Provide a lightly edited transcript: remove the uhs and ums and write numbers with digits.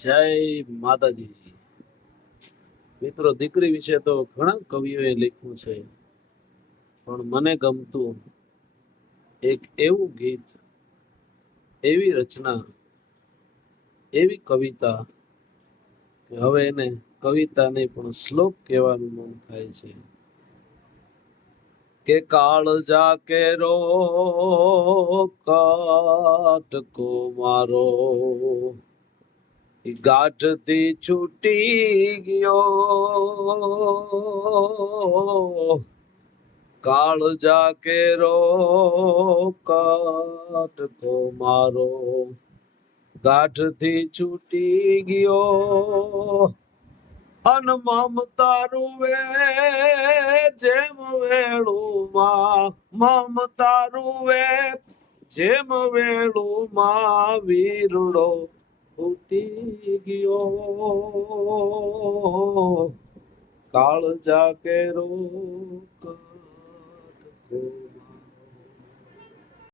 જય માતાજી. મિત્રો, દીકરી વિશે તો ઘણા કવિઓએ લખ્યું છે, પણ મને ગમતું એક એવું ગીત, એવી રચના, એવી કવિતા કે હવે એને કવિતા નહીં પણ શ્લોક કહેવાનું મન થાય છે કે કાળજા કેરો કાટકો મારો ગાંઠથી છૂટી ગયો, કાળજા કેરો કાટકો મારો ગાંઠથી છૂટી ગયો, અન મમતા રૂવે જેમ વેળુમાં, મમતા રૂવે જેમ વેળુમાં વીરડો ફૂટી ગયો, કાળજા કેરો